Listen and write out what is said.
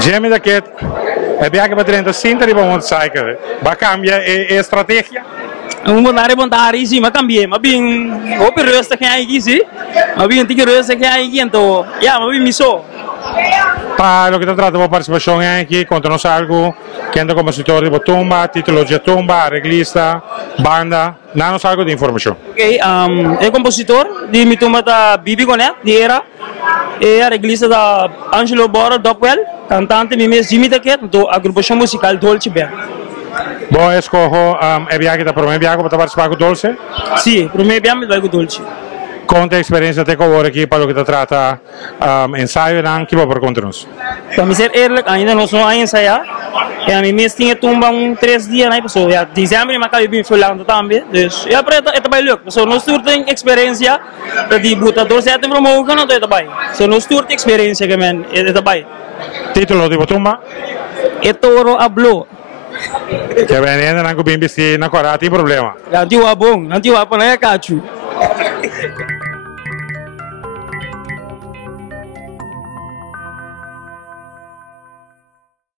Jamie daqui é viagem para treinar cinta de bom cycle. Vai cambiar a estratégia. Bondari sim, mas cambiei. Mas bem, o periodo que é aqui sim. Mas bem, tem que resta que é aqui então. Já, mas bem missou. Para o que trata da participação aqui, conta-nos algo. Quem é compositor de tumba, título de tumba, reglista, banda. Dá-nos algo de informação. Ok, é compositor de minha tumba da Bibi Gonet, de Era. É a reglista da Angelo Bora Dopwell, cantante de minha Jimmy Daquet, do agrupação musical Dolce Band. Bom, escolho a viagem da primeira viagem para participar com Dolce? Sim, primeira viagem vai com Dolce. Conta a experiência até agora aqui para o que trata ensaio e anche para contar-nos. Para me ser eerlijk, ainda não sou a ensaiar. E a minha tinha tumba 3 dias, né, pessoal? Já dezembro, mas acabei bem falando também. Então, é para é também leuk. Pessoal, nós temos experiência de botador certo para o que não é também. So nós temos experiência que men é também. Título de tumba? É Toro Ablo. Que vem ainda não bem vestido na corata, tem problema. Nanti wabong, nanti apa na ya kacu.